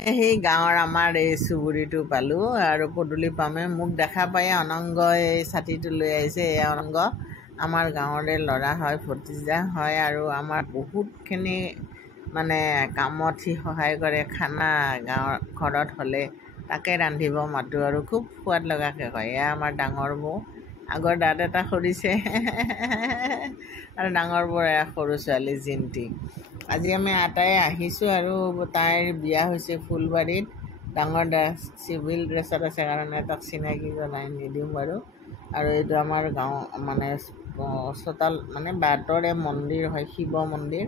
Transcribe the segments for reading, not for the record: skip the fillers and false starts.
সেই গাঁৱৰ আমাৰ এই চুবুৰীটো পালোঁ আৰু পদূলি পামে মোক দেখা পাই অনংগই এই ছাতিটো লৈ আহিছে। এই অনংগ আমাৰ গাঁৱৰে ল'ৰা হয়, ভতিজা হয় আৰু আমাৰ বহুতখিনি মানে কামত সি সহায় কৰে। খানা গাঁৱৰ ঘৰত হ'লে তাকে ৰান্ধিব মাতোঁ আৰু খুব সোৱাদ লগাকৈ কয়। এয়া আমাৰ ডাঙৰ বৌ, আগৰ দাঁত এটা সৰিছে আৰু ডাঙৰ বৌৰ এয়া সৰু ছোৱালী জিন্তি। আজি আমি আটাই আহিছোঁ আৰু তাইৰ বিয়া হৈছে ফুলবাৰীত। ডাঙৰ দা চিভিল ড্ৰেছত আছে কাৰণে তাক চিনাকি জনাই নিদিওঁ বাৰু। আৰু এইটো আমাৰ গাঁও মানে চোতাল মানে বাটৰে মন্দিৰ হয়, শিৱ মন্দিৰ।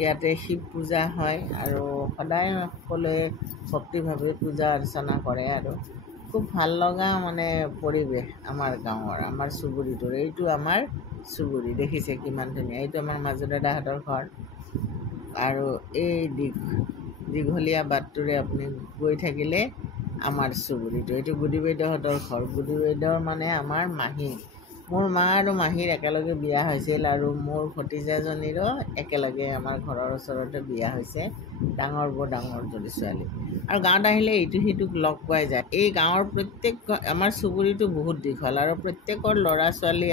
ইয়াতে শিৱ পূজা হয় আৰু সদায় সকলোৱে ভক্তিভাৱে পূজা অৰ্চনা কৰে আৰু খুব ভাল লগা মানে পৰিৱেশ আমাৰ গাঁৱৰ, আমাৰ চুবুৰীটোৰ। এইটো আমাৰ চুবুৰী, দেখিছে কিমান ধুনীয়া। এইটো আমাৰ মাজু দাদাহঁতৰ ঘৰ আৰু এই দীঘলীয়া বাটটোৰে আপুনি গৈ থাকিলে আমাৰ চুবুৰীটো। এইটো গুডি বাইদেউহঁতৰ ঘৰ। গুডি বাইদেউৰ মানে আমাৰ মাহী, মোৰ মা আৰু মাহীৰ একেলগে বিয়া হৈছিল আৰু মোৰ ভতিজাজনীৰো একেলগে আমাৰ ঘৰৰ ওচৰতে বিয়া হৈছে। ডাঙৰ বৰ ডাঙৰজনী ছোৱালী। আৰু গাঁৱত আহিলে ইটো সিটোক লগ পোৱা যায়। এই গাঁৱৰ প্ৰত্যেক আমাৰ চুবুৰীটো বহুত দীঘল আৰু প্ৰত্যেকৰ ল'ৰা ছোৱালী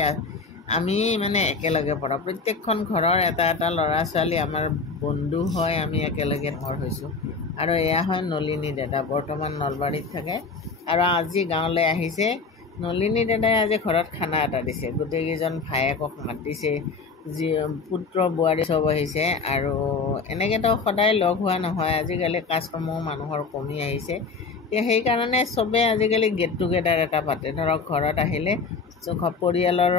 আমি মানে একেলগে পঢ়া। প্ৰত্যেকখন ঘৰৰ এটা এটা ল'ৰা ছোৱালী আমাৰ বন্ধু হয়, আমি একেলগে ডাঙৰ হৈছোঁ। আৰু এয়া হয় নলিনী দাদা, বৰ্তমান নলবাৰীত থাকে আৰু আজি গাঁৱলৈ আহিছে। নলিনী দাদাই আজি ঘৰত খানা এটা দিছে, গোটেইকেইজন ভায়েকক মাতিছে, যি পুত্ৰ বোৱাৰী চব আহিছে। আৰু এনেকৈতো সদায় লগ হোৱা নহয়, আজিকালি কাজকৰ্মও মানুহৰ কমি আহিছে। সেইকাৰণে চবে আজিকালি গেট টুগেডাৰ এটা পাতে। ধৰক ঘৰত আহিলে পৰিয়ালৰ